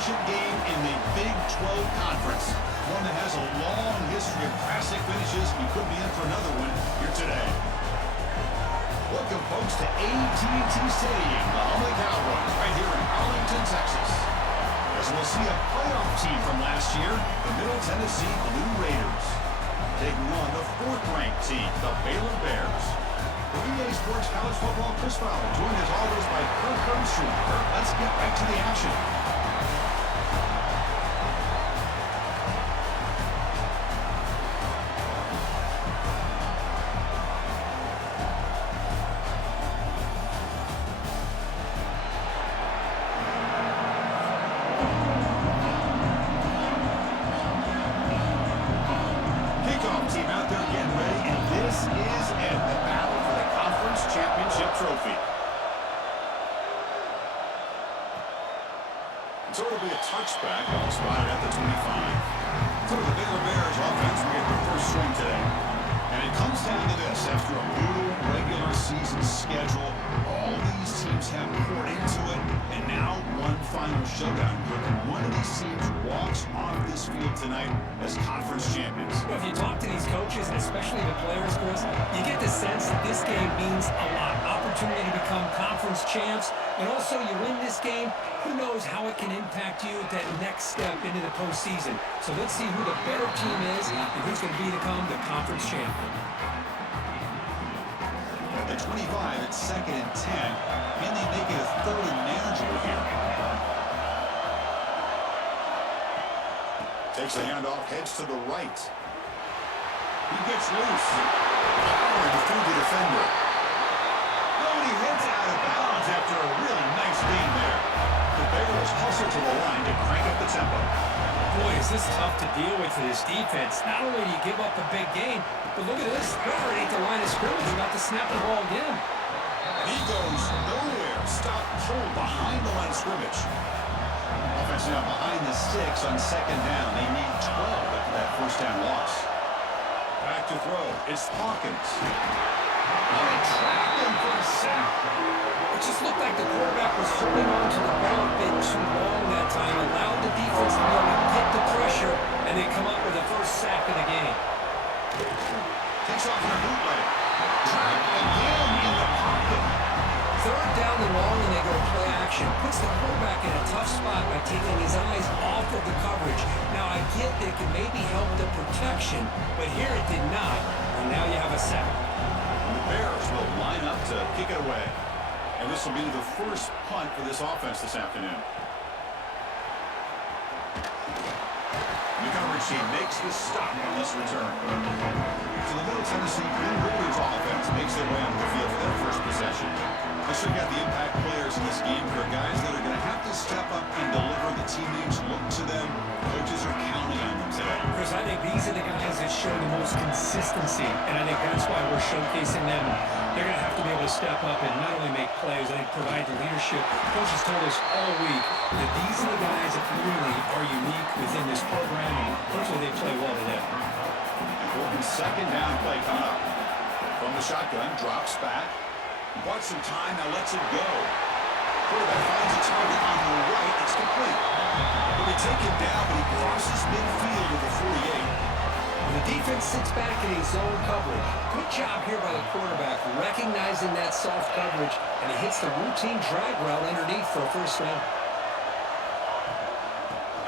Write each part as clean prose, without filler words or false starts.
championship game in the Big 12 Conference. One that has a long history of classic finishes. We could be in for another one here today. Welcome, folks, to AT&T Stadium, the home of the Cowboys, right here in Arlington, Texas. As we'll see a playoff team from last year, the Middle Tennessee Blue Raiders, taking on the fourth-ranked team, the Baylor Bears. The EA Sports College Football Chris Fowler, joined as always by Kirk Hermstrom. Kirk, let's get right to the action. So it'll be a touchback spotted at the 25. So the Baylor Bears offense will get their first swing today. And it comes down to this. After a brutal regular season schedule, all these teams have poured into it. And now one final showdown. One of these teams walks off this field tonight as conference champions. Well, if you talk to these coaches, and especially the players, Chris, you get the sense that this game means a lot. Opportunity to become conference champs. And also, you win this game, who knows how it can impact you at that next step into the postseason. So let's see who the better team is and who's going to become the conference champion. At the 25, it's 2nd and 10. Can they make it a 3rd and manageable here? Takes the handoff, heads to the right. He gets loose. Powering through the defender. Oh, he heads out of bounds after a really nice gain there. The Bears hustle to the line to crank up the tempo. Boy, is this tough to deal with for this defense. Not only do you give up a big gain, but look at this. They're already at the line of scrimmage, about to snap the ball again. He goes nowhere. Stop pulled behind the line of scrimmage. Offense now behind the sticks on 2nd down. They need 12 after that first down loss. Back to throw. It's Hawkins. And they trapped him for a sack. It just looked like the quarterback was holding on to the ball a bit too long that time, allowed the defense to be able to get the pressure, and they come up with the first sack of the game. Takes off in a bootleg. Trapped again in the pocket. 3rd down and long, and they go play action. Puts the quarterback in a tough spot by taking his eyes off of the coverage. Now, I get that it can maybe help the protection, but here it did not, and now you have a sack. The Bears will line up to kick it away. And this will be the first punt for this offense this afternoon. The coverage team makes the stop on this return. So the Middle Tennessee Blue Raiders offense makes their way onto the field for their first possession. They sure got the impact players in this game for guys that are going to have to step up and deliver. The teammates look to them. Coaches are counting on them today. Chris, I think these are the guys that show the most consistency, and I think that's why we're showcasing them. They're going to have to be able to step up and not only make plays, I think provide the leadership. Coaches told us all week that these are the guys that really are unique within this program, and hopefully they play well today. Important 2nd down play coming up. From the shotgun, drops back. Bought some time, now lets it go. Quarterback finds a target on the right. It's complete. But they take him down, but he crosses midfield with a 48. The defense sits back in a zone coverage. Good job here by the quarterback, recognizing that soft coverage, and he hits the routine drag route underneath for a first down.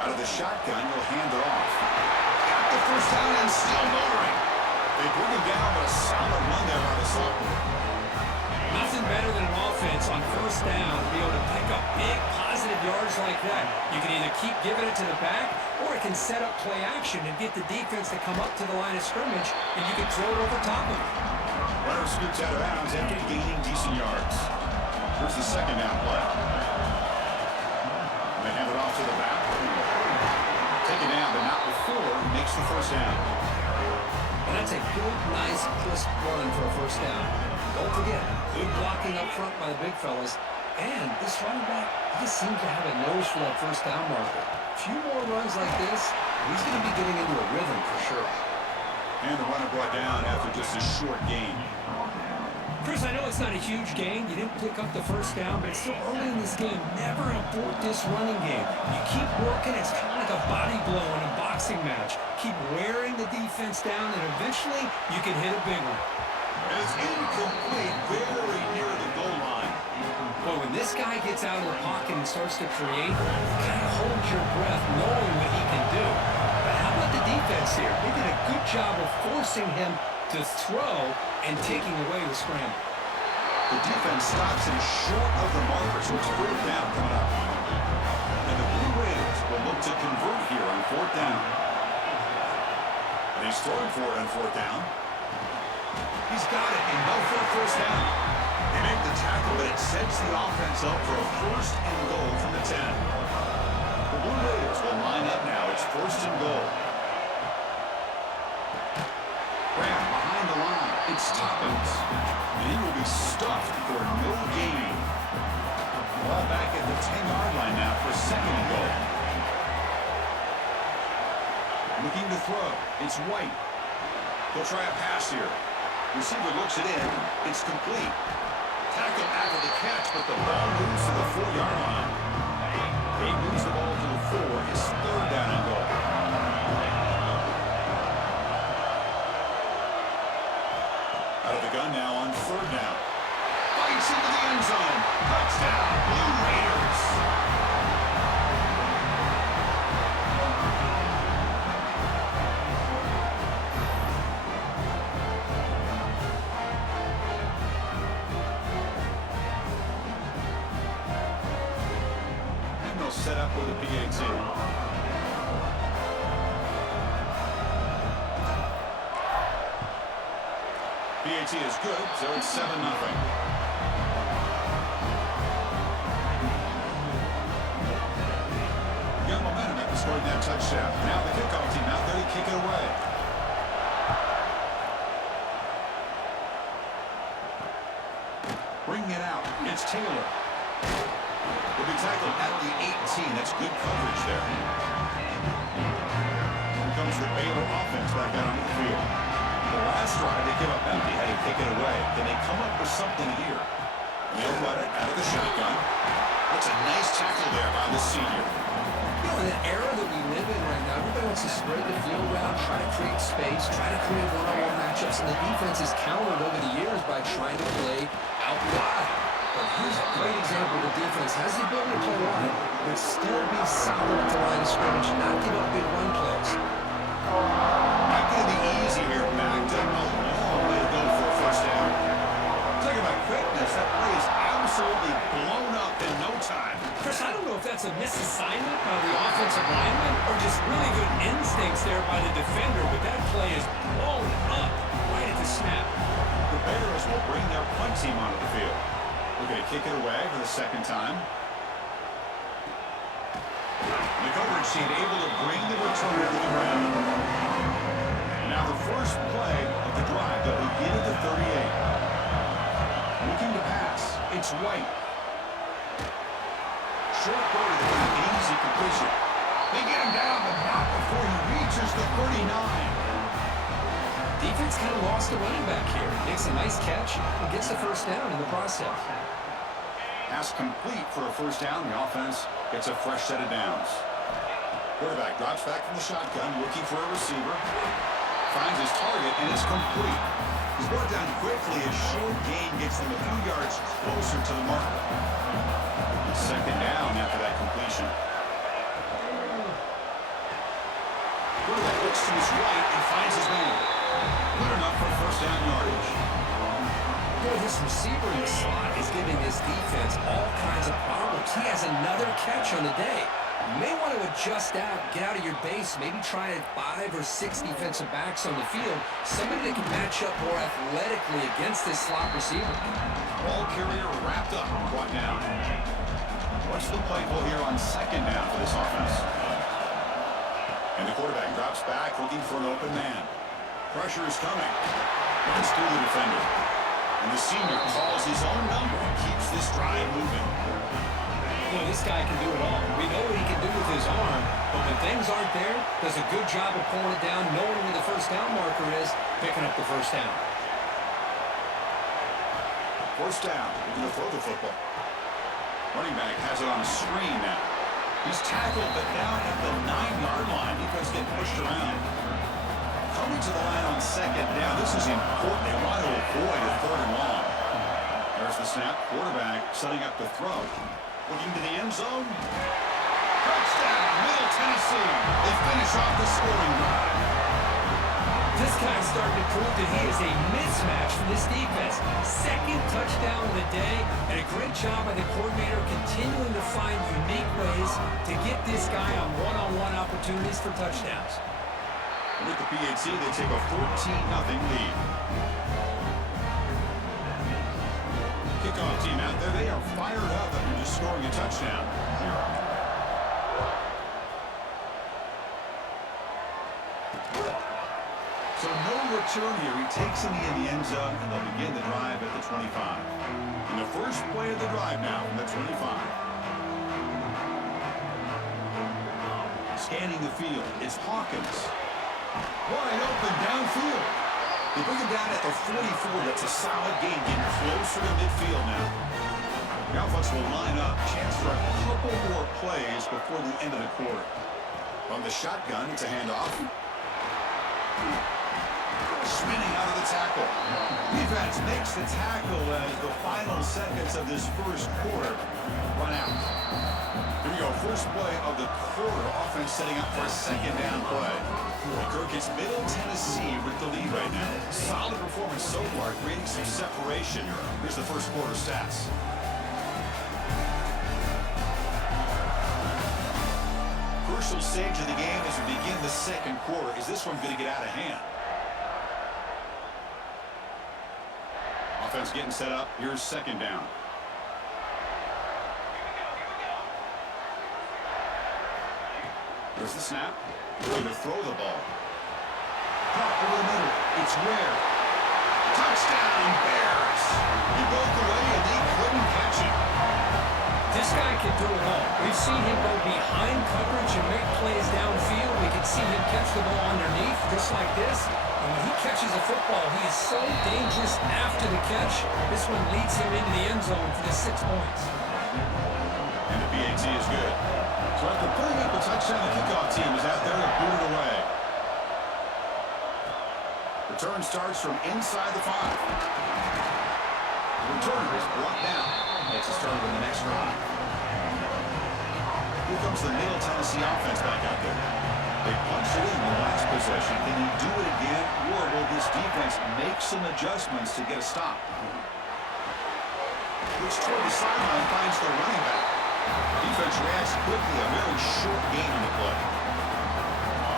Out of the shotgun, he'll hand it off. Got the first down and still motoring. They bring him down, but a solid run there by the sophomore. Nothing better than an offense on first down to be able to pick up big positive yards like that. You can either keep giving it to the back, or it can set up play action and get the defense to come up to the line of scrimmage, and you can throw it over top of it. Runner scoots out of bounds after gaining decent yards. Here's the 2nd down play. And they hand it off to the back. Take it down, but not before he makes the first down. And that's a good, nice, crisp run for a first down. Don't forget, good blocking up front by the big fellas. And this running back, he just seems to have a nose for that first down marker. A few more runs like this, he's going to be getting into a rhythm for sure. And the runner brought down after just a short gain. Chris, I know it's not a huge gain. You didn't pick up the first down, but it's still early in this game. Never abort this running game. You keep working. It's kind of like a body blow in a boxing match. Keep wearing the defense down, and eventually you can hit a big one. And it's incomplete, very near the goal line. But when this guy gets out of the pocket and starts to create, you kind of hold your breath knowing what he can do. But how about the defense here? They did a good job of forcing him to throw and taking away the scramble. The defense stops him short of the marker, so it's fourth down coming up. And the Blue Raiders will look to convert here on fourth down. And he's throwing for it on fourth down. He's got it, and no for a first down. They make the tackle, but it sets the offense up for a first and goal from the 10. The Blue Raiders will line up now. It's first and goal. Graham behind the line. It's Toppins. And he will be stuffed for no gain. Ball back at the 10-yard line now for second and goal. Looking to throw. It's White. He'll try a pass here. Receiver looks it in. It's complete. Tackle after the catch, but the ball moves to the 4-yard line. He moves the ball to the 4. It's third down and goal. Out of the gun now on third down. Bites into the end zone. Touchdown, Blue Raiders. And they'll set up with a PAT. PAT is good, so it's 7-0. Got momentum after scoring that touchdown. Now the kickoff team out there to kick it away. Bringing it out. It's Taylor. Will be tackled at the 18. That's good coverage there. Here comes the Baylor offense back out onto the field. The last drive, they give up empty, had to kick it away. Then they come up with something here. They'll run it out of the shotgun. That's a nice tackle there by the senior. You know, in the era that we live in right now, everybody wants to spread the field around, try to create space, try to create one-on-one matchups, and the defense has countered over the years by trying to play out wide. But here's a great example. The defense has the ability to play wide, but still be solid at the line of scrimmage, not give up big run plays. Not going to be easy here. Backed up a long way to go for a first down. Talking about quickness, that play is absolutely blown up in no time. Chris, I don't know if that's a misassignment by the offensive lineman or just really good instincts there by the defender, but that play is blown up right at the snap. The Bears will bring their punt team onto the field. We're going to kick it away for the second time. The coverage team able to bring the returner to the ground. Now the first play of the drive that will begin at the 38. Looking to pass. It's White. Short throw to the back, an easy completion. They get him down, but not before he reaches the 39. Defense kind of lost a running back here. Makes a nice catch and gets the first down in the process. Pass complete for a first down. The offense gets a fresh set of downs. Quarterback drops back from the shotgun, looking for a receiver. Finds his target, and it's complete. He's brought down quickly. A short gain gets them a few yards closer to the marker. Second down after that completion. Quarterback looks to his right and finds his man. Good enough for first down yardage. Boy, this receiver in the slot is giving this defense all kinds of problems. He has another catch on the day. You may want to adjust out, get out of your base, maybe try 5 or 6 defensive backs on the field, somebody that can match up more athletically against this slot receiver. Ball carrier wrapped up, brought down. What's the play call here on second down for this offense? And the quarterback drops back, looking for an open man. Pressure is coming. Runs through the defender. And the senior calls his own number and keeps this drive moving. Well, this guy can do it all. We know what he can do with his arm, but when things aren't there, does a good job of pulling it down, knowing where the first down marker is, picking up the first down. First down. Looking to throw the football. Running back has it on a screen now. He's tackled, but down at the 9-yard line. Defense getting pushed around. Coming to the line on second down. This is important. They want to avoid a 3rd and long. There's the snap. Quarterback setting up the throw. Looking to the end zone. Touchdown, Middle Tennessee. They finish off the scoring drive. This guy's starting to prove that he is a mismatch for this defense. 2nd touchdown of the day, and a great job by the coordinator continuing to find unique ways to get this guy on one-on-one opportunities for touchdowns. With the PAT, they take a 14-0 lead. Kickoff team out there, they are fired up after just scoring a touchdown. So no return here. He takes it in the end zone, and they'll begin the drive at the 25. In the first play of the drive now from the 25. Scanning the field, it's Hawkins. Wide open downfield. They bring him down at the 44. That's a solid gain, getting closer to midfield now. The offense will line up. Chance for a couple more plays before the end of the quarter. From the shotgun, it's a handoff. Spinning out of the tackle. Defense makes the tackle as the final seconds of this first quarter run out. Here we go. First play of the quarter. Offense setting up for a 2nd down play. Kirk, it's Middle Tennessee with the lead right now. Solid performance so far, creating some separation. Here's the first quarter stats. Crucial stage of the game as we begin the second quarter. Is this one going to get out of hand? Offense getting set up. Here's 2nd down. There's the snap. Going to throw the ball. Pop over the middle. It's Ware. Touchdown, Bears. He broke away and they couldn't catch him. This guy can do it all. We've seen him go behind coverage and make plays downfield. We can see him catch the ball underneath, just like this. And when he catches a football, he is so dangerous after the catch. This one leads him into the end zone for the 6 points. And the PAT is good. So after putting up a touchdown, the kickoff team is out there to boot it away. Return starts from inside the 5. The returner is brought down. Makes a start with the next drive. Here comes the Middle Tennessee offense back out there. They punched it in the last possession. Can he do it again, or will this defense make some adjustments to get a stop? Looks toward the sideline, finds the running back. Defense reacts quickly, a very short gain on the play.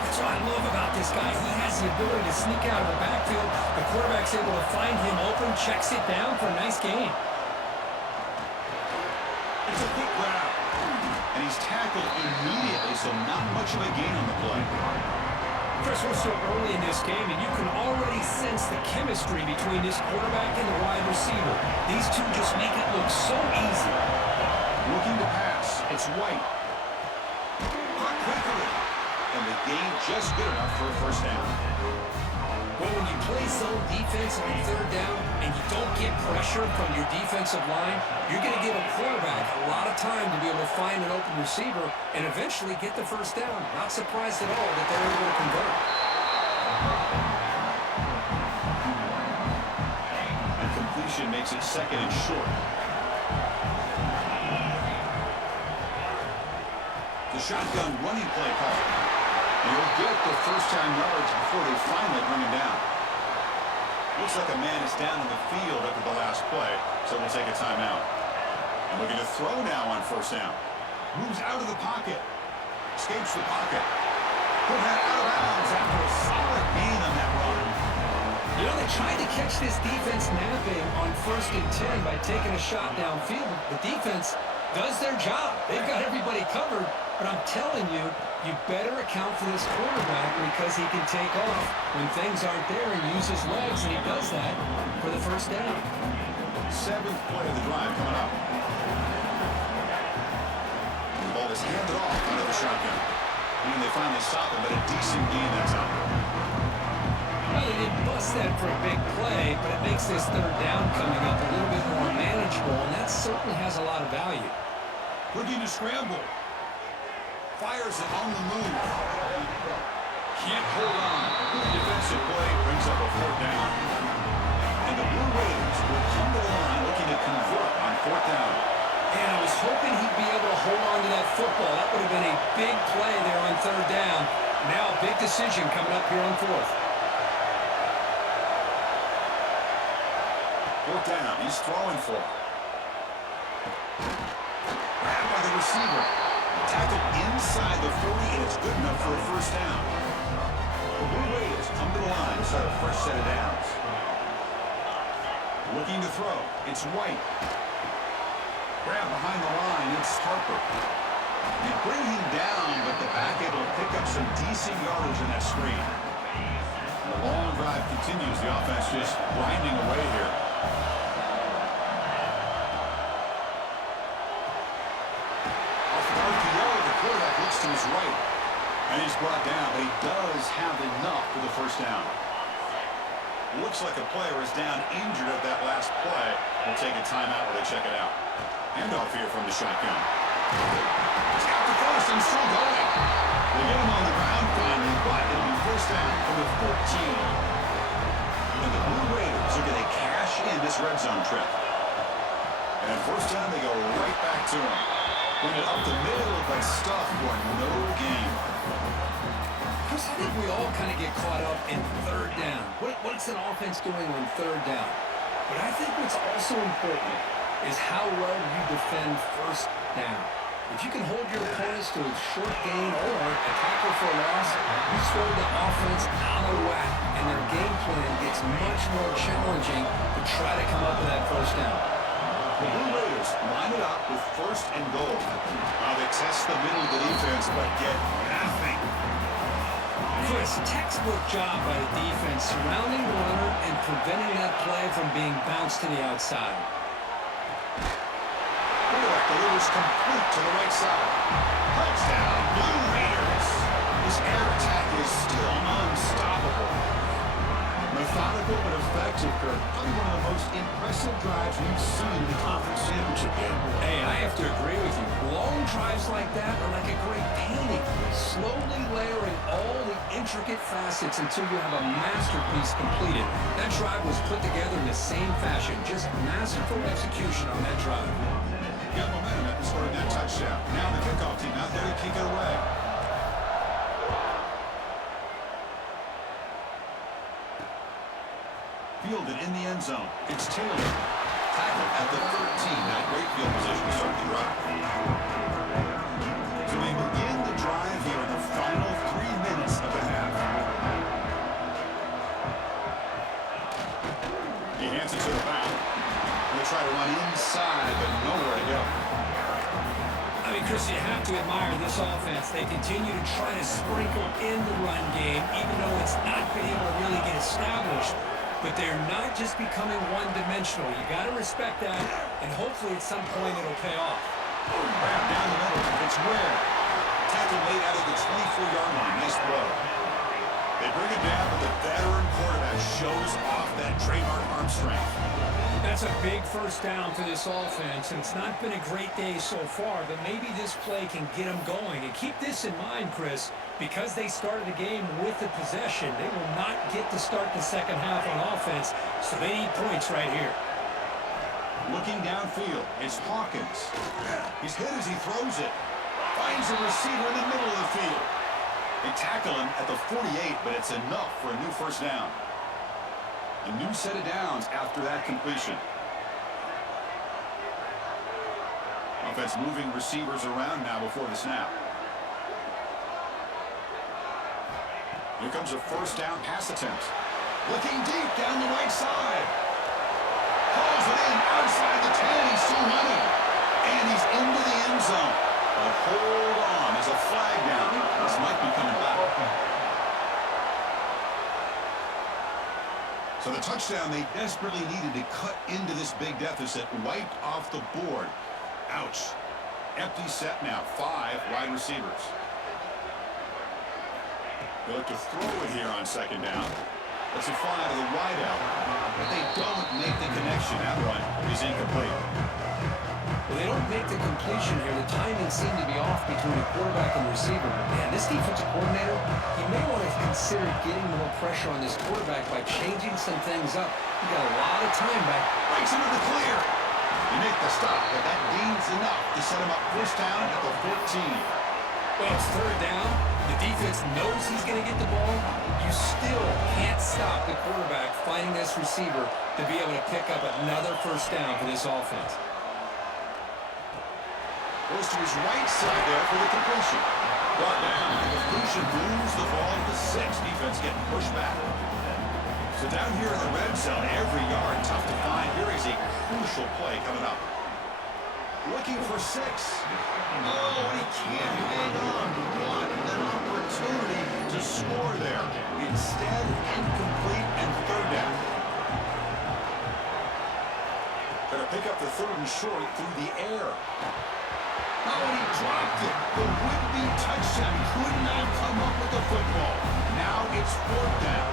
That's what I love about this guy. He has the ability to sneak out of the backfield. The quarterback's able to find him open, checks it down for a nice gain. It's a quick grab. And he's tackled immediately, so not much of a gain on the play. Chris, we're so early in this game, and you can already sense the chemistry between this quarterback and the wide receiver. These two just make it look so easy. Looking to pass. It's White. Caught quickly. And the gain just good enough for a first down. Well, when you play zone defense on 3rd down and you don't get pressure from your defensive line, you're going to give a quarterback a lot of time to be able to find an open receiver and eventually get the first down. Not surprised at all that they're able to convert. And completion makes it 2nd and short. The shotgun running play call. He'll get the first-time yards before they finally bring him down. Looks like a man is down in the field after the last play, so we'll take a timeout. And looking to throw now on 1st down. Moves out of the pocket. Escapes the pocket. Put that out of bounds after a solid gain on that run. You know, they tried to catch this defense napping on 1st and 10 by taking a shot downfield. The defense does their job. They've got everybody covered. But I'm telling you, you better account for this quarterback because he can take off when things aren't there and use his legs, and he does that for the first down. 7th play of the drive coming up. The ball is handed off out of the shotgun. And they finally stop him, but a decent gain that time. Well, they didn't bust that for a big play, but it makes this third down coming up a little bit more manageable, and that certainly has a lot of value. Looking to scramble. Fires it on the move. Can't hold on. Good defensive play brings up a fourth down. And the Blue Raiders will come to the line looking to convert on fourth down. And I was hoping he'd be able to hold on to that football. That would have been a big play there on third down. Now a big decision coming up here on fourth. Fourth down. He's throwing for it. Grabbed by the receiver. Tackled inside the 40, and it's good enough for a first down. The Blue Raiders come to the line to start a fresh set of downs. Looking to throw. It's White. Grab behind the line. It's Harper. They bring him down, but the back able to pick up some decent yardage in that screen. The long drive continues. The offense just grinding away here. Looks to his right, and he's brought down, but he does have enough for the first down. Looks like a player is down injured at that last play. We'll take a timeout while they check it out. Handoff here from the shotgun. He's got the first and still going. They get him on the ground finally, but it'll be first down from the 14. And the Blue Raiders are going to cash in this red zone trip. And first down, they go right back to him. Bring it up the middle, but stuff for no gain. Chris, I think we all kind of get caught up in third down. What's an offense doing on third down? But I think what's also important is how well you defend first down. If you can hold your opponents to a short gain or a tackle for a loss, you throw the offense out of whack, and their game plan gets much more challenging to try to come up with that first down. The Blue Raiders line it up with first and goal. They test the middle of the defense, but get nothing. Chris, textbook job by the defense, surrounding the runner and preventing that play from being bounced to the outside. Quarterback delivers complete to the right side. Touchdown, Blue Raiders. This air attack is still unstoppable. Methodical but effective, Kirk. Probably one of the most impressive drives we've seen in the conference championship game. Hey, I have to agree with you. Long drives like that are like a great painting. Slowly layering all the intricate facets until you have a masterpiece completed. That drive was put together in the same fashion. Just masterful execution on that drive. Got momentum after scoring that touchdown. Now the kickoff team out there to kick it away. Fielded in the end zone. It's Taylor. Tackled at the 13. Not great field position to start the drive. So they begin the drive here in the final 3 minutes of the half. He hands it to the back. They try to run inside, but nowhere to go. I mean, Chris, you have to admire this offense. They continue to try to sprinkle in the run game, even though it's not been able to really get established. But they're not just becoming one-dimensional. You got to respect that, and hopefully at some point it'll pay off. Grab down the middle. It's Ware. Tackle made out of the 24-yard line. Nice blow. They bring it down, but the veteran quarterback shows off that trademark arm strength. That's a big first down for this offense, and it's not been a great day so far, but maybe this play can get them going. And keep this in mind, Chris, because they started the game with the possession, they will not get to start the second half on offense, so they need points right here. Looking downfield, it's Hawkins. He's hit as he throws it. Finds a receiver in the middle of the field. They tackle him at the 48, but it's enough for a new first down. A new set of downs after that completion. Offense moving receivers around now before the snap. Here comes a first down pass attempt. Looking deep down the right side. Hauls it in outside the 10. He's still running. And he's into the end zone. But hold on. There's a flag down. This might be coming back. So the touchdown they desperately needed to cut into this big deficit wiped off the board. Ouch. Empty set now. 5 wide receivers. They look to throw it here on second down. Let's it fly to the wideout. But they don't make the connection. That one is incomplete. Well, they don't make the completion here. The timing seemed to be off between the quarterback and the receiver. Man, this defensive coordinator, he may want to consider getting more pressure on this quarterback by changing some things up. He got a lot of time back. Breaks into the clear. You make the stop, but that gains enough to set him up first down at the 14. Well, it's third down. The defense knows he's going to get the ball. You still can't stop the quarterback finding this receiver to be able to pick up another first down for this offense. Goes to his right side there for the completion. Brought down. The completion moves the ball to the 6. Defense getting pushed back. So down here in the red zone, every yard tough to find. Here is a crucial play coming up. Looking for 6. Oh, he can't hang on. What an opportunity to score there. Instead, incomplete and third down. Going to pick up the third and short through the air. Oh, and he dropped it. The would-be touchdown could not come up with the football. Now it's fourth down.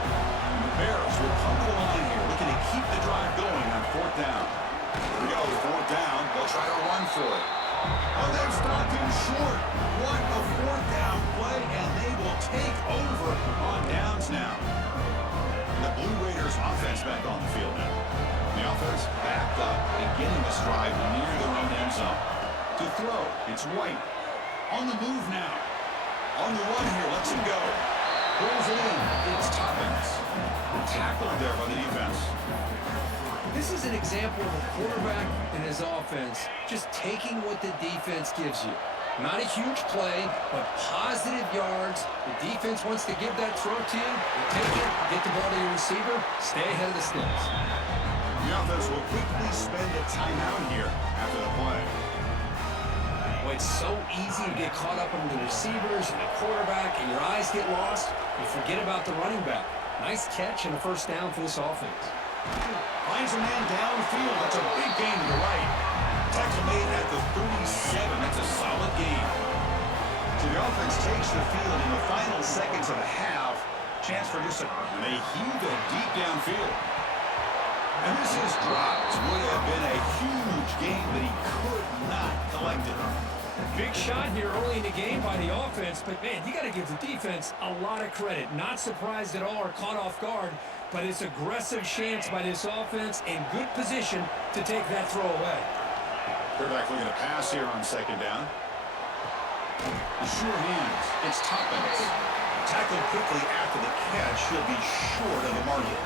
The Bears will pump the line here, looking to keep the drive going on fourth down. Here we go, fourth down. They'll try to run for it. Oh, they've stopped him short. What a fourth down play, and they will take over on downs now. The Blue Raiders offense back on the field now. The offense backed up, beginning this drive near their own end zone. To throw, it's White. On the move now. On the run here, lets him go. Pulls it in, it's Toppins. Tackled there by the defense. This is an example of a quarterback and his offense just taking what the defense gives you. Not a huge play, but positive yards. The defense wants to give that throw to you. You take it, get the ball to your receiver, stay ahead of the sticks. The offense will quickly spend a timeout here after the play. Well, it's so easy to get caught up on the receivers and the quarterback, and your eyes get lost. You forget about the running back. Nice catch and a first down for this offense. Finds a man downfield. That's a big gain to the right. Tackle made at the 37. That's a solid gain. So the offense takes the field in the final seconds of the half. Chance for just and they heave it deep downfield. And this is dropped. Would have been a huge game, but he could not collect it. Big shot here early in the game by the offense, but man, you got to give the defense a lot of credit. Not surprised at all or caught off guard, but it's aggressive chance by this offense in good position to take that throw away. Quarterback looking to pass here on second down. The sure hands. It's Toppins. Tackled quickly after the catch. He'll be short of the market.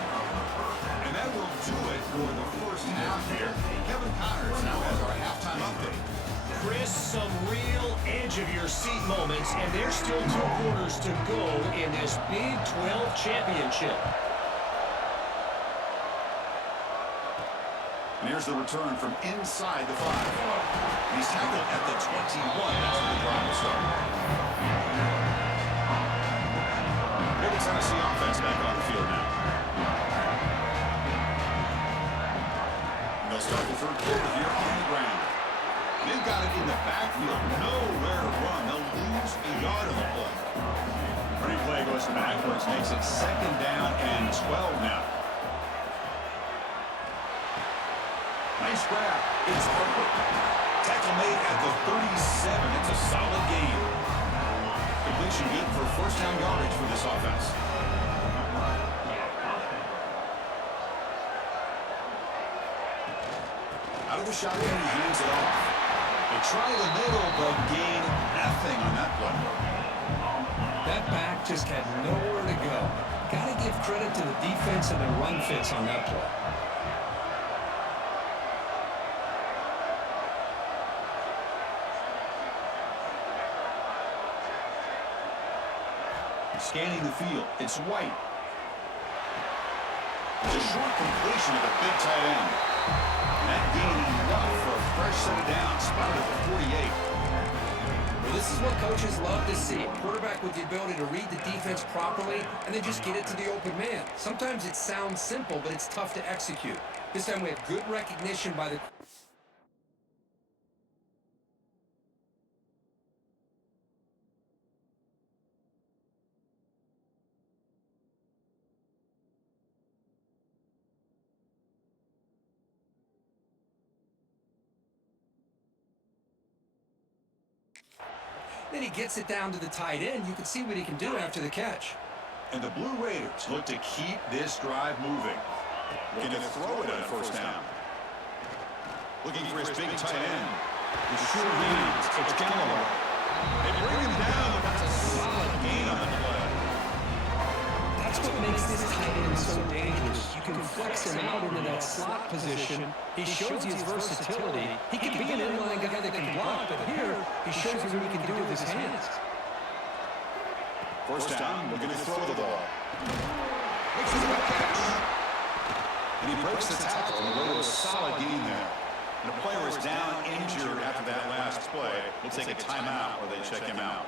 And that will do it for the first half here. Kevin Connors now has our halftime update. Chris, some real edge-of-your-seat moments, and there's still 2 quarters to go in this Big 12 championship. And here's the return from inside the 5. He's tackled at the 21. That's where the drive will start. Here the Tennessee offense back on the field now. And they'll start the third quarter here on the ground. They've got it in the backfield. Nowhere to run. They'll lose a yard on the play. Running play goes backwards. Makes it second down and 12 now. Nice grab. It's Harper. Tackle made at the 37. It's a solid gain. Completion good for first down yardage for this offense. Out of the shotgun, he hands it off. They try the middle, but gain nothing on that play. That back just had nowhere to go. Got to give credit to the defense and the run fits on that play. Scanning the field, it's White. It's a short completion of a big tight end. And that gain enough for a fresh set of downs, spotted at the 48. Well, this is what coaches love to see. A quarterback with the ability to read the defense properly and then just get it to the open man. Sometimes it sounds simple, but it's tough to execute. This time we have good recognition by the Then he gets it down to the tight end. You can see what he can do after the catch. And the Blue Raiders look to keep this drive moving. Looking to throw it on first down. Looking for his big tight end. The sure hands. It's Galloway. They bring him down, but that's a solid gain on the play. That's what makes this tight end so dangerous. You can flex him out into that slot position. He shows you his versatility. He can be an inline guy that can block, but here he shows you what he can do with his hands. First down, we're going to throw the ball. Makes a good catch. And he breaks the tackle and a little solid gain there. And the player is down injured after that last play. We'll take a timeout or they check him out.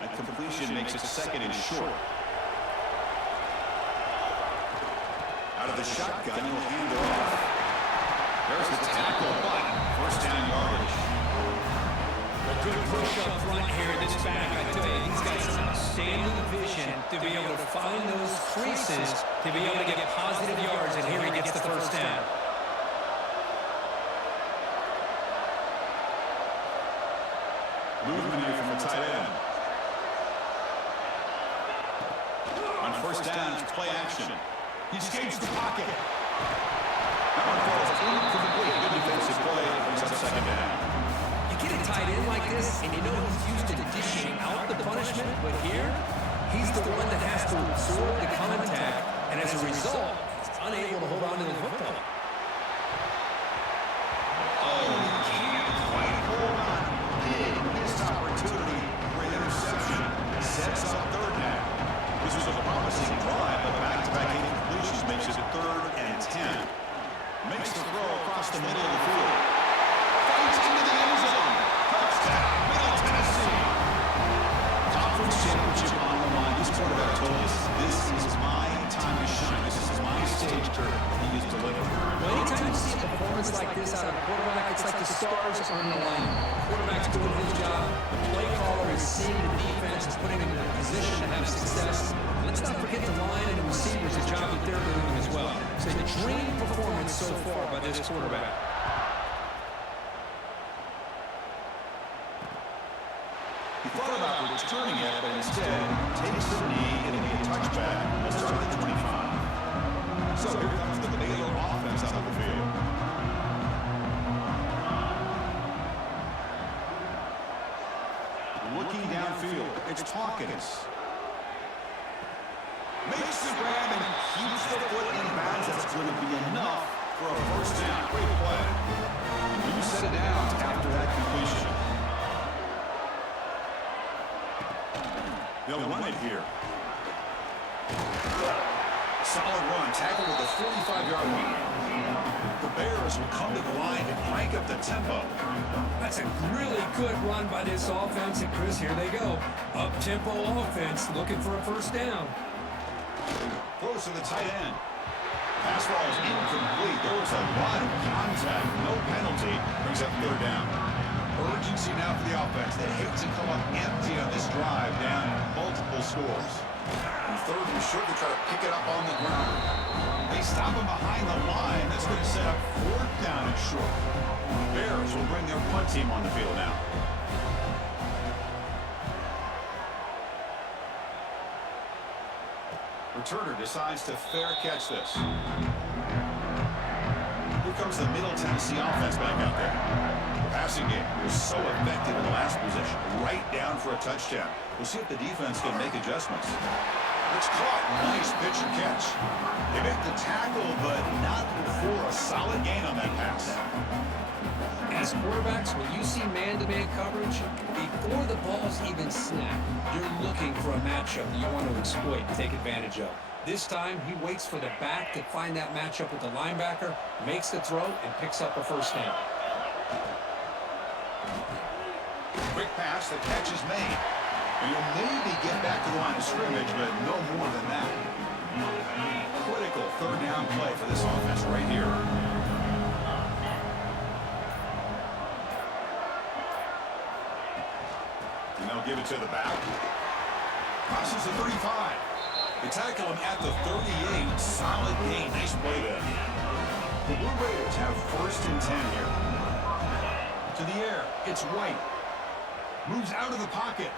That completion makes it second and short. Out of the shotgun, he'll hand it off. There's the tackle, but first down yardage. A good push up front here in this back. I tell you, he's got some outstanding vision to be able to find those creases, to be able to get positive yards, and here he gets the first down. Movement here from the tight end. On first down, it's play action. He escapes the pocket. That one falls incomplete. Good defensive play. Brings up second down. You get a tight end like this, and you know he's used to dishing out the punishment, but here, he's the one that has to absorb the contact, and as a result, he's unable to hold on to the football. Oh, he can't quite hold on. Big missed opportunity for an interception. Sets up third down. This was a promising drive, but back-to-back incompletions makes it 3rd and 10. Makes the throw across the middle of the field. Fights into the end zone. Touchdown, Middle Tennessee. Conference championship on the line. This quarterback told us, this is my time to shine. This is my stage curve. He is delivering. Well, anytime you see a performance like this out of a quarterback, it's like the stars are in alignment. The quarterback's doing his job. The play caller is seeing the defense, is putting him in a position to have success. Let's not forget the line and the receivers, the job that they're doing as well. It's a dream performance so far by this quarterback. He thought about returning it, but instead takes the knee and it'll be a touchback. We'll start at the 25. So here comes the Baylor offense out of the field. Looking downfield, it's Hawkins. Makes the grab and keeps the foot in bounds. That's going to be enough for a first down. Great play. And you set it down after that completion. They'll run it here. Solid run. Tackle with a 45-yard run. The Bears will come to the line and crank up the tempo. That's a really good run by this offense. And Chris, here they go. Up-tempo offense looking for a first down. Close to the tight end. Pass ball is incomplete. There was a lot of contact. No penalty. Brings up 3rd down. Urgency now for the offense. They hate to come up empty on this drive, down multiple scores. And 3rd and short, they try to pick it up on the ground. They stop him behind the line. That's going to set up 4th down and short. Bears will bring their punt team on the field now. Returner decides to fair catch this. Here comes the Middle Tennessee offense back out there. The passing game was so effective in the last position, right down for a touchdown. We'll see if the defense can make adjustments. It's caught. Nice pitch and catch. They make the tackle, but not before a solid gain on that pass. As quarterbacks, when you see man-to-man coverage, before the ball's even snapped, you're looking for a matchup that you want to exploit and take advantage of. This time, he waits for the back to find that matchup with the linebacker, makes the throw, and picks up a first down. Quick pass, the catch is made. And you'll maybe get back to the line of scrimmage, but no more than that. Critical 3rd down play for this offense right here. And they'll give it to the back. Crosses the 35. They tackle him at the 38. Solid gain. Nice play there. The Blue Raiders have 1st and 10 here. To the air. It's White. Moves out of the pocket.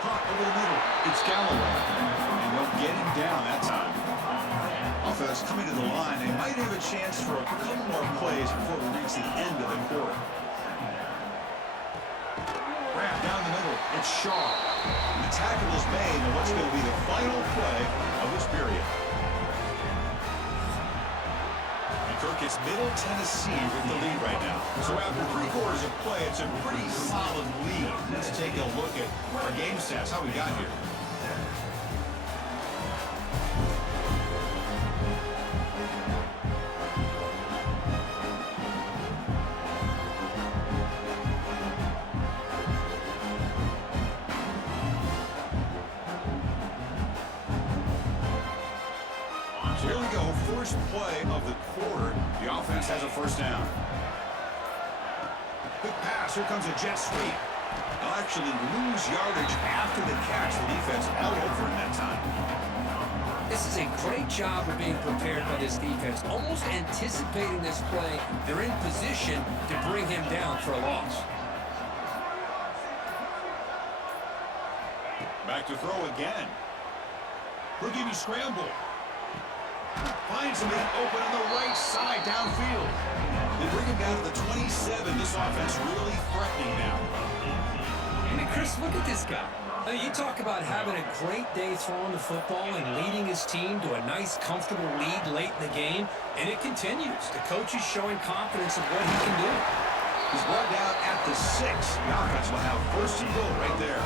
Caught over the middle. It's Galloway. And they'll get him down that time. Offense coming to the line. They might have a chance for a couple more plays before we reach the end of the quarter. Wrap down the middle. It's Shaw. And the tackle is made on what's going to be the final play of this period. Kirk, it's Middle Tennessee with the lead right now. So after 3 quarters of play, it's a pretty solid lead. Let's take a look at our game stats, how we got here. So here we go, first play of the quarter. The offense has a first down. Quick pass, here comes a jet sweep. They'll actually lose yardage after the catch. The defense all over in that time. This is a great job of being prepared by this defense. Almost anticipating this play, they're in position to bring him down for a loss. Back to throw again. Rookie scramble. Finds him open on the right side downfield. They bring him down to the 27. This offense really threatening now. I mean, Chris, look at this guy. I mean, you talk about having a great day throwing the football and leading his team to a nice, comfortable lead late in the game, and it continues. The coach is showing confidence of what he can do. He's brought down at the 6. The offense will have first and goal right there.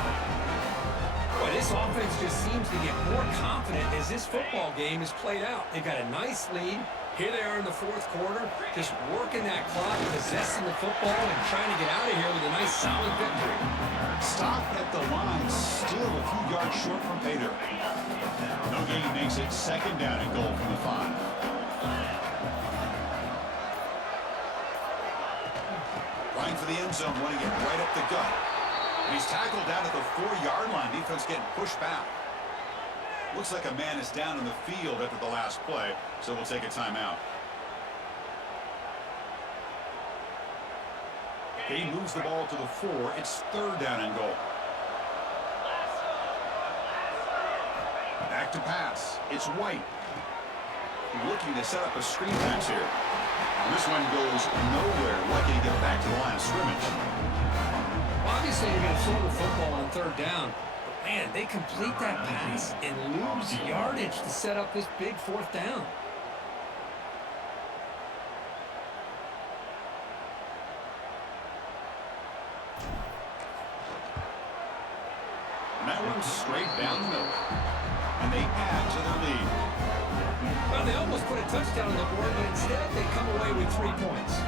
Boy, this offense just seems to get more confident as this football game is played out. They've got a nice lead. Here they are in the 4th quarter, just working that clock, possessing the football, and trying to get out of here with a nice, solid victory. Stop at the line, still a few yards short from pay dirt. No gain makes it 2nd down and goal from the 5. Running for the end zone, wanting to get right up the gut. And he's tackled down at the 4-yard line. Defense getting pushed back. Looks like a man is down in the field after the last play, so we'll take a timeout. He moves the ball to the 4. It's 3rd down and goal. Back to pass. It's White. Looking to set up a screen pass here. And this one goes nowhere. Lucky to get back to the line of scrimmage. Obviously, you're going to throw the football on 3rd down. But man, they complete that pass and lose yardage to set up this big 4th down. And that one's straight down the middle. And they add to their lead. Well, they almost put a touchdown on the board, but instead they come away with 3 points.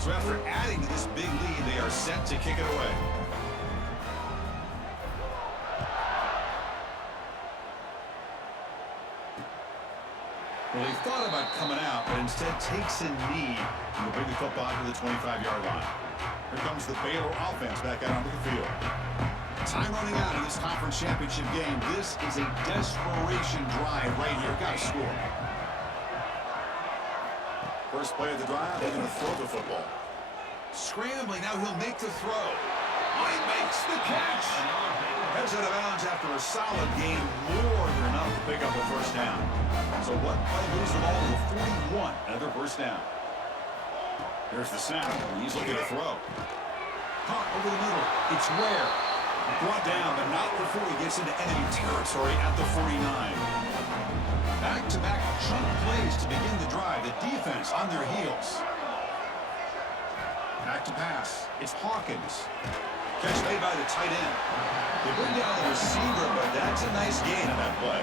So after adding to this big lead, they are set to kick it away. Well, he thought about coming out, but instead takes a knee and will bring the football to the 25-yard line. Here comes the Baylor offense back out onto the field. Time running out in this conference championship game. This is a desperation drive right here. Got to score. First play of the drive, they're going to throw the football. Scrambling, now he'll make the throw. White makes the catch. Heads out of bounds after a solid game, more than enough to pick up a first down. So what play moves the ball to the 41, another first down. Here's the snap, and he's looking to throw. Caught over the middle, it's Ware. Brought down, but not before he gets into enemy territory at the 49. Back-to-back chunk plays to begin the drive. The defense on their heels. Back to pass. It's Hawkins. Catch made by the tight end. They bring down the receiver, but that's a nice gain on that play.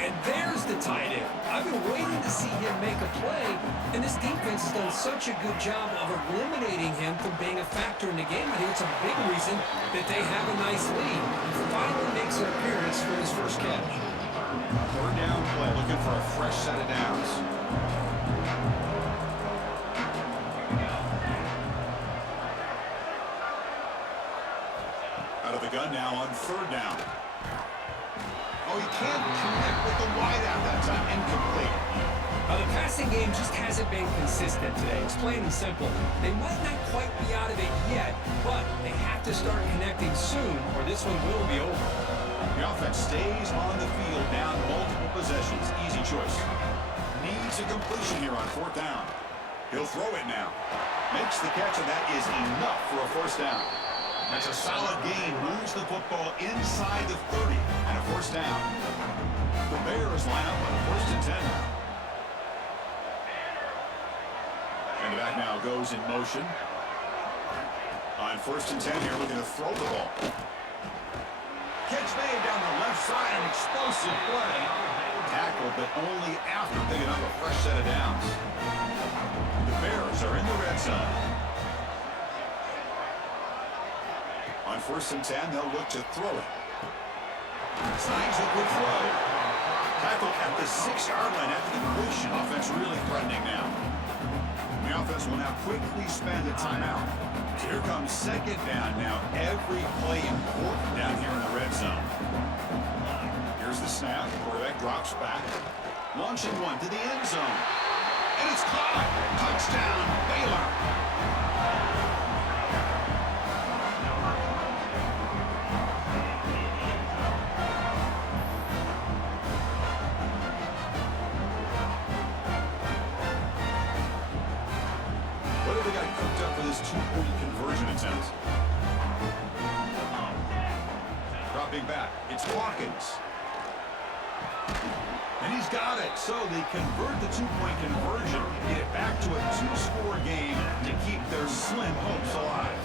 And there's the tight end. I've been waiting to see him make a play, and this defense has done such a good job of eliminating him from being a factor in the game. I think it's a big reason that they have a nice lead. He finally makes an appearance for his first catch. Third down play, looking for a fresh set of downs. Out of the gun now on third down. Oh, he can't connect with the wideout that time. Incomplete. The passing game just hasn't been consistent today. It's plain and simple. They might not quite be out of it yet, but they have to start connecting soon, or this one will be over. The offense stays on the field, down multiple possessions. Easy choice. Needs a completion here on fourth down. He'll throw it now. Makes the catch, and that is enough for a first down. That's a solid gain. Moves the football inside the 30 and a first down. The Bears line up on first and 10 now. And the back now goes in motion. On first and 10 here, looking to throw the ball. Catch made down the left side, an explosive play. Tackled, but only after picking up a fresh set of downs. The Bears are in the red zone. On first and 10, they'll look to throw it. Signs a good throw. Tackle at the 6-yard line after the completion. Offense really threatening now. The offense will now quickly spend a timeout. Here comes second down now. Every play important down here in the red zone. Here's the snap. Quarterback drops back. Launching one to the end zone. And it's caught. Touchdown, Baylor. Two-point conversion attempt. Dropping back, it's Hawkins. And he's got it. So they convert the two-point conversion, get it back to a two-score game to keep their slim hopes alive.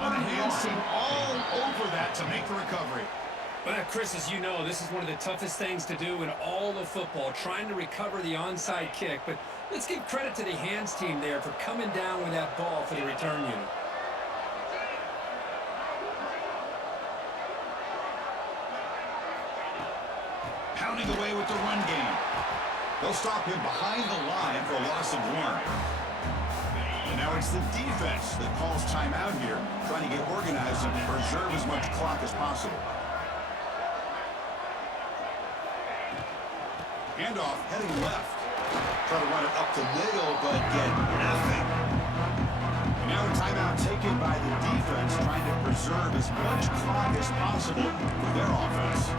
On the hands team all over that to make the recovery. Well, Chris, as you know, this is one of the toughest things to do in all of football, trying to recover the onside kick. But let's give credit to the hands team there for coming down with that ball for the return unit. Pounding away with the run game. They'll stop him behind the line for a loss of one. And now it's the defense that calls timeout here, trying to get organized and preserve as much clock as possible. Handoff heading left. Try to run it up the middle, but get nothing. And now a timeout taken by the defense, trying to preserve as much clock as possible for their offense.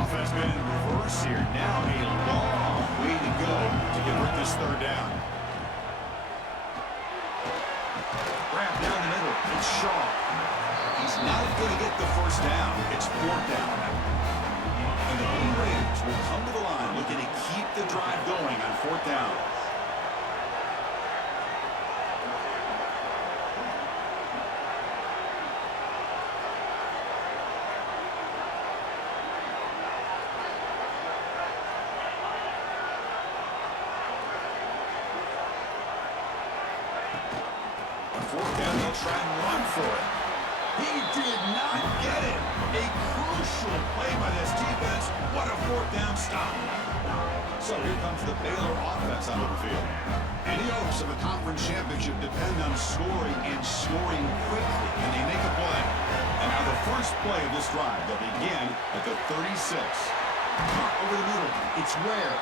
Offense been in reverse here. Now a long way to go to convert this third down. Grab down the middle. It's Shaw. He's not going to get the first down. It's fourth down. And the Blue Raiders will come to the line looking to keep the drive going on fourth down. On fourth down, they'll try and run for it. He did not get it. A crucial play by this defense. What a fourth down stop. So here comes the Baylor offense onto the field. And the hopes of a conference championship depend on scoring and scoring quickly. And they make a play. And now the first play of this drive, they'll begin at the 36. Caught over the middle. It's Ware.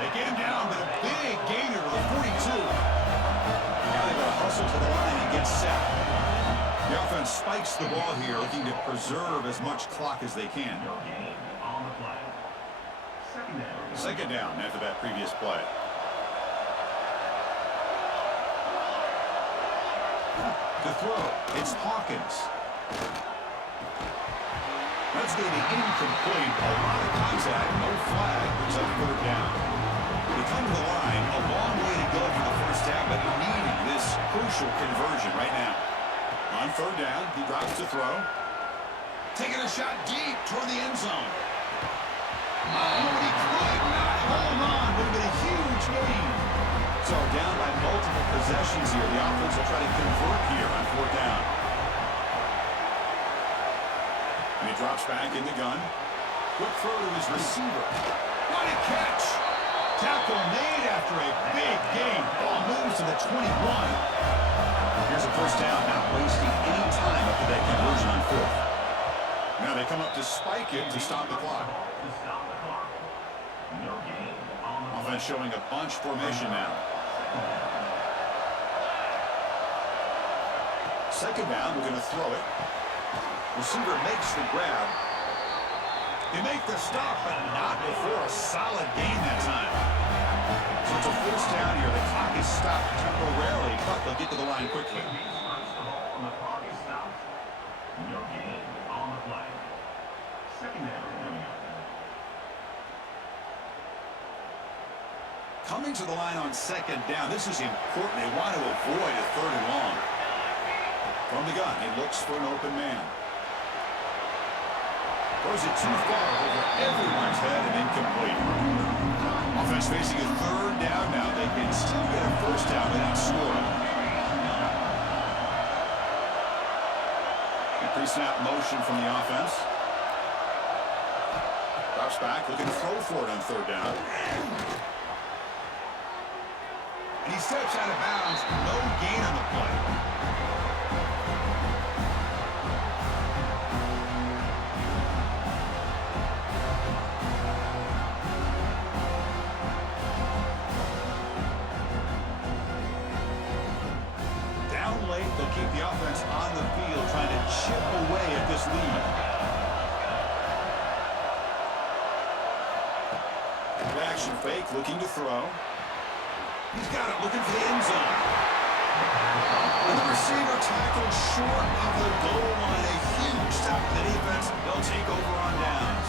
They get him down, but a big gainer to the 42. Now they've got to hustle to the line and get set. The offense spikes the ball here, looking to preserve as much clock as they can. Second down after that previous play. To throw, it's Hawkins. That's going to be incomplete. A lot of contact, no flag, brings up third down. They come to the line, a long way to go for the first down, but needing this crucial conversion right now. On third down, he drops to throw. taking a shot deep toward the end zone. Oh, and he could not hold on. Would have been a huge gain. So down by multiple possessions here. The offense will try to convert here on 4th down. And he drops back in the gun. Quick throw to his receiver. What a catch! Tackle made after a big gain. Ball moves to the 21. Here's a 1st down, not wasting any time after that conversion on 4th. Now they come up to spike it to stop the clock. Offense showing a bunch formation now. 2nd down, we're going to throw it. Receiver makes the grab. They make the stop, but not before a solid gain that time. So it's a 1st down here. The clock is stopped temporarily, but they'll get to the line quickly. Coming to the line on 2nd down. This is important. They want to avoid a 3rd and long. From the gun, he looks for an open man. Throws it too far over everyone's head and incomplete. Offense facing a 3rd down now. They can still get a 1st down without scoring. Pre-snap motion from the offense. Drops back, looking to throw for it on 3rd down. And he steps out of bounds. No gain on the play. Down late, they'll keep the offense on the field, trying to chip away at this lead. Action fake, looking to throw. He's got it, looking for the end zone. And the receiver tackled short of the goal line. A huge stop for the defense. They'll take over on downs.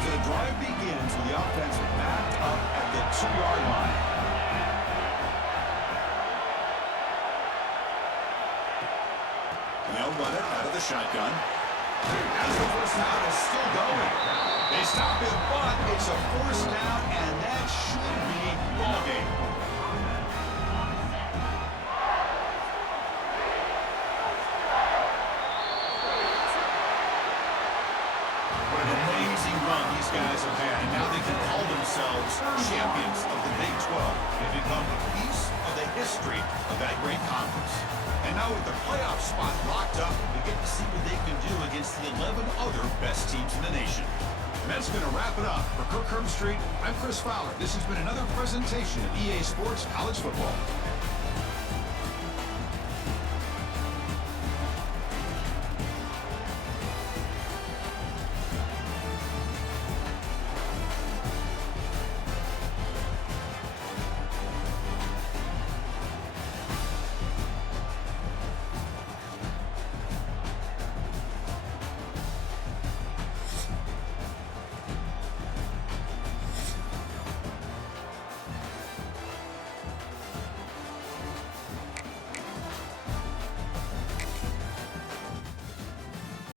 So the drive begins with the offense back up at the 2-yard line. And they'll run it out of the shotgun. As the 1st down is still going. They stop him, but it's a 1st down, and that should be ball game. What an amazing run these guys have had, and now they can call themselves champions of the Big 12. They become a piece of the history of that great conference. And now with the playoff spot locked up, we get to see what they can do against the 11 other best teams in the nation. And that's going to wrap it up. For Kirk Herbstreit, I'm Chris Fowler. This has been another presentation of EA Sports College Football.